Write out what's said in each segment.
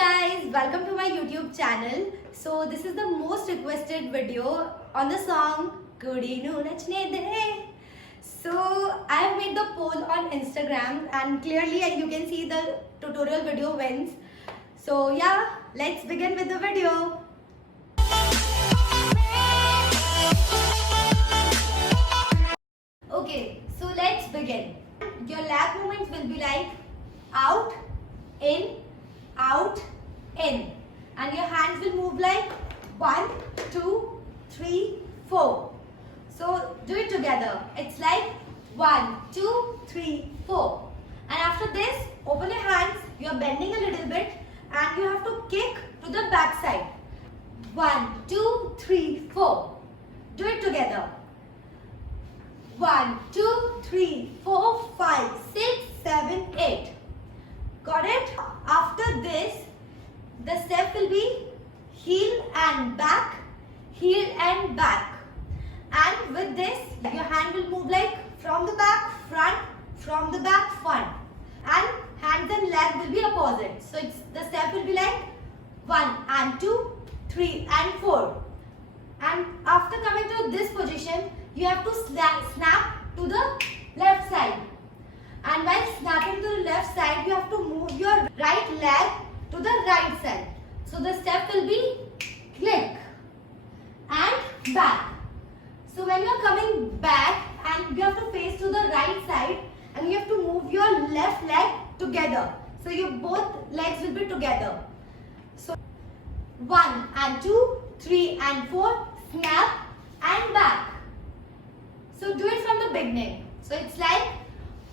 guys, welcome to my YouTube channel. So this is the most requested video on the song Kudi Nu Nachne De. So I have made the poll on Instagram and clearly you can see the tutorial video wins. So yeah, let's begin with the video. Okay, so let's begin. Your leg movements will be like out, in, and your hands will move like 1, 2, 3, 4. So do it together. It's like 1, 2, 3, 4. And after this, open your hands. You are bending a little bit and you have to kick to the back side. 1, 2, 3, 4. Do it together. 1, 2, 3, 4, 5, 6, 7, 8. Got it? After this, the step will be heel and back, heel and back. And with this, your hand will move like from the back, front, from the back, front. And hands and leg will be opposite. So the step will be like 1 and 2, 3 and 4. And after coming to this position, you have to snap to the left side. And while snapping to the left side, you have to move your right leg to the right side. So the step will be click and back. So when you are coming back and you have to face to the right side and you have to move your left leg together. So your both legs will be together. So 1 and 2, 3 and 4, snap and back. So do it from the beginning. So it's like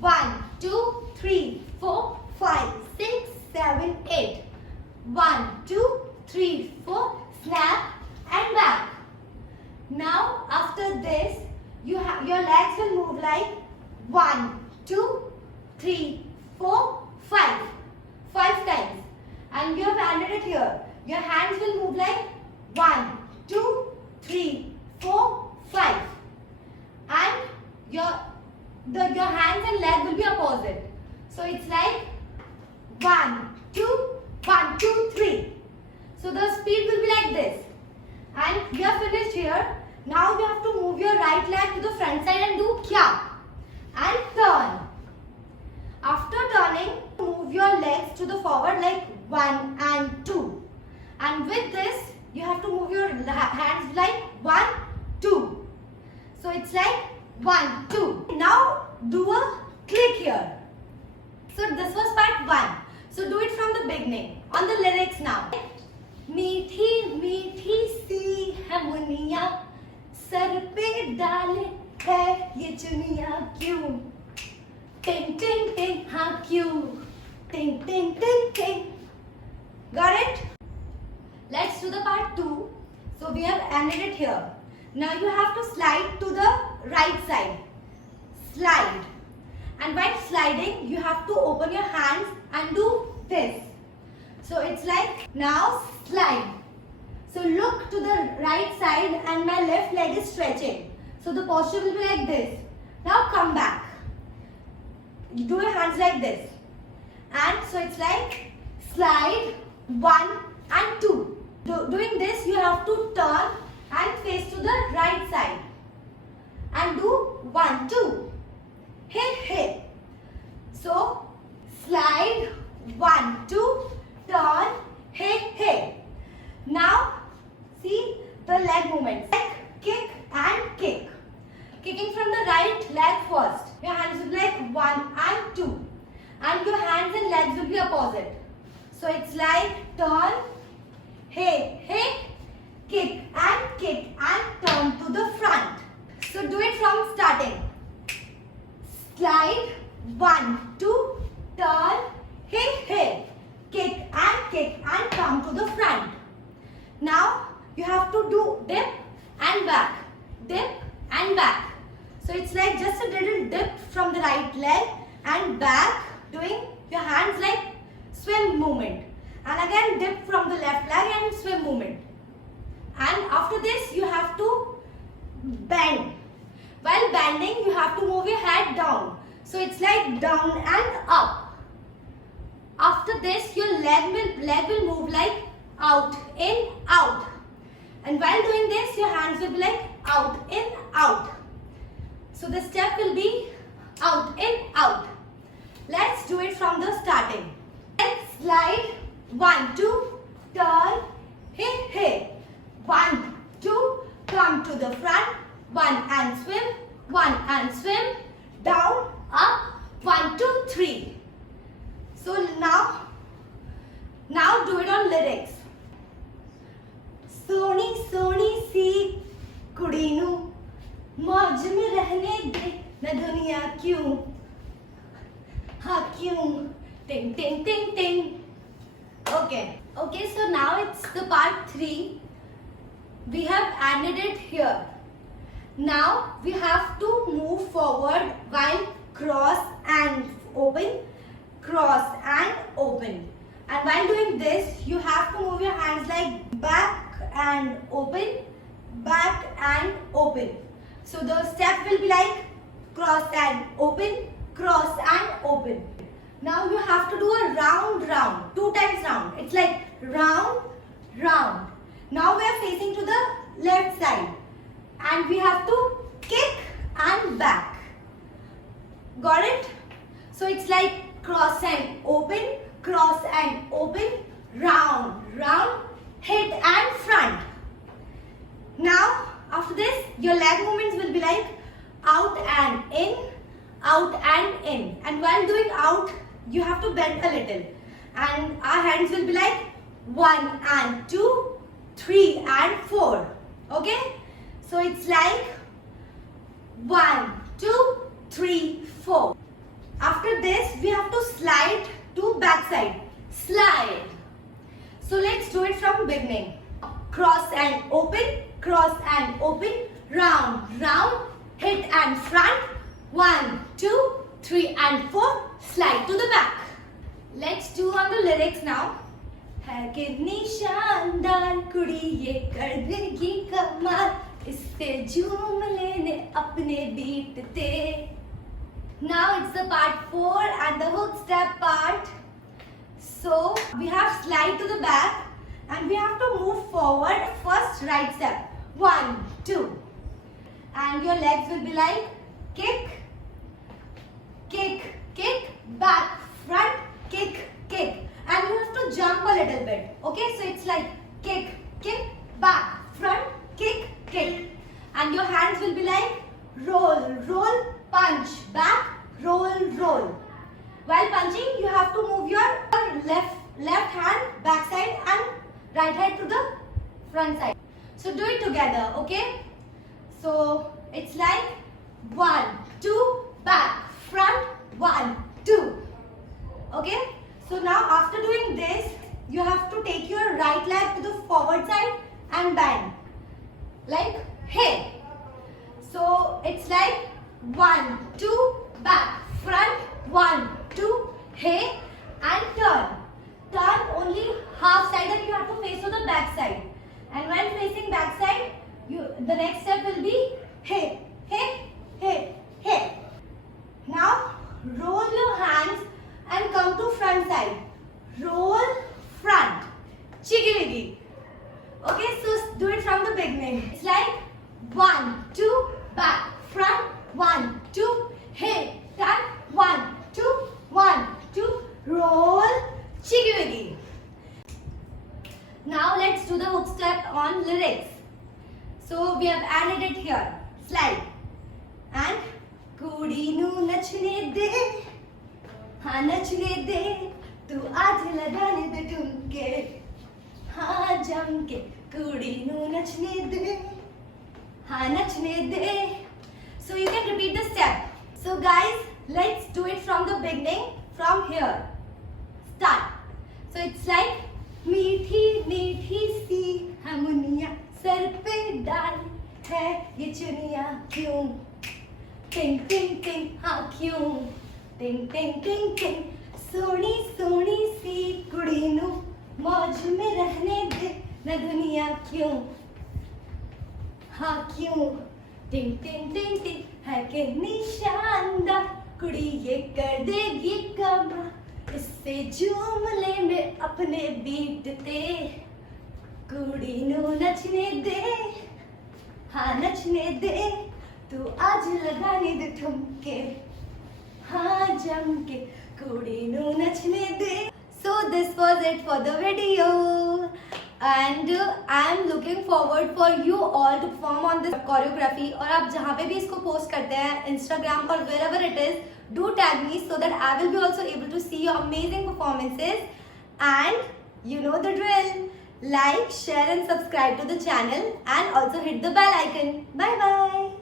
1, 2, 3, 4, 5, 6, 7, 8. 1, 2, 3, 4, snap and back. Now after this, your legs will move like 1, 2, 3, 4, 5. 5 times. And you have landed it here. Your hands will move like 1, 2, 3, 4, 5. And your hands and leg will be opposite. So it's like 1, 2, 1, 2, 3. So the speed will be like this. And we are finished here. Now you have to move your right leg to the front side and do kya. And turn. After turning, move your legs to the forward like 1 and 2. And with this, you have to move your hands like 1, 2. So it's like 1, 2. Now do a click here. So this was part 1. So do it from the beginning. On the lyrics now. मीठी मीठी सी है Muniya sir पे डाले है ये चुनिया क्यों टिंग टिंग टिंग हाँ क्यों टिंग टिंग टिंग टिंग. Got it? Let's do the part 2. So we have ended it here. Now you have to slide to the right side. Slide. And while sliding, you have to open your hands and do this. So it's like now slide. So look to the right side and my left leg is stretching. So the posture will be like this. Now come back. You do your hands like this. And so it's like slide 1 and 2. Doing this, you have to turn and face to the right side. And do 1, 2. Hey, hey. So slide 1, 2. Turn, hey, hey. Now, see the leg movements. Kick and kick. Kicking from the right leg first. Your hands will be like 1 and 2. And your hands and legs will be opposite. So it's like turn, hey, hey, kick and turn to the front. So do it from starting. Slide, 1, 2, turn, hey, hey. Kick and come to the front. Now you have to do dip and back. Dip and back. So it's like just a little dip from the right leg and back, doing your hands like swim movement. And again dip from the left leg and swim movement. And after this you have to bend. While bending you have to move your head down. So it's like down and up. After this, your leg will move like out, in, out. And while doing this, your hands will be like out, in, out. So the step will be out, in, out. Let's do it from the starting. Let's slide. 1, 2, turn, hey, hey. 1, 2, come to the front. 1 and swim, 1 and swim. Down, up, 1, 2, 3. So now do it on lyrics. Soni Soni सी कुड़ी नू मौज में रहने दे न दुनिया क्यों हाँ क्यों ting ting ting ting. Okay, so now it's the part 3. We have added it here. Now we have to move forward while cross and open, cross and open. And while doing this, you have to move your hands like back and open, back and open. So the step will be like cross and open, cross and open. Now you have to do a round, 2 times round. It's like round, round. Now we are facing to the left side and we have to kick and back. Got it? So it's like cross and open, round, round, hit and front. Now after this, your leg movements will be like out and in, out and in. And while doing out, you have to bend a little. And our hands will be like 1 and 2, 3 and 4. Okay? So it's like 1, 2, 3, 4. After this, we have to slide to back side. Slide. So let's do it from beginning. Cross and open, round, round, hit and front. 1, 2, 3 and 4. Slide to the back. Let's do on the lyrics now. है कितनी शानदार कुड़ी ये कर देगी कमाल इससे झूम लेने अपने बीट पे. Now it's the part 4 and the hook step part. So we have slide to the back and we have to move forward. First right step. 1, 2. And your legs will be like kick, kick, kick, back, front, kick, kick. And you have to jump a little bit. Okay, so it's like kick, kick, back, front, kick, kick. And your hands will be like roll, roll, punch, back, roll, roll. While punching, you have to move your left hand back side and right hand to the front side. So do it together, okay? So it's like 1, 2, back, front, 1, 2. Okay? So now after doing this, you have to take your right leg to the forward side and bend. Like hey. So it's like 1, 2, back, front, 1, 2, hey, and turn. Turn only half side and you have to face to the back side. And when facing back side, the next step will be hey, hey, hey, hey. Now roll your hands and come to front side. Roll, front, chiggy wiggy. Okay, so do it from the beginning. It's like 1, 2, back, front, 1, 2, hey, turn, 1, 2, 1, 2, roll, chiggy wiggy. Now let's do the hook step on lyrics. So we have added it here. Slide. And कुड़ी नू नचने दे, हाँ नचने दे, तू आज लगाने दे ठुमके, हाँ जम के, कुड़ी नू नचने दे, हाँ नचने दे. So you can repeat the step. So guys, let's do it from the beginning, from here. Start. So it's like मीठी मीठी सी हमनिया सर पे डाल है ये चुनिया क्यों टिंग टिंग टिंग हाँ क्यों टिंग टिंग टिंग टिंग सोनी सोनी सी कुड़ी नू मौज में रहने दे न दुनिया क्यों हाँ क्यों टिंग टिंग टिंग टिंग है कितनी शानदार कुड़ी ये कर देगी कमाल इससे झूम ले में अपने बीट ते कुड़ी नू नचने दे हाँ नचने दे तू आज लगाने दे ठुमके हाँ जम के कुड़ी नू नचने दे. So this was it for the video and I am looking forward for you all to perform on this choreography. और आप जहाँ पे भी इसको post करते हैं Instagram और wherever it is, do tag me so that I will be also able to see your amazing performances. And you know the drill. Like, share and subscribe to the channel and also hit the bell icon. Bye bye.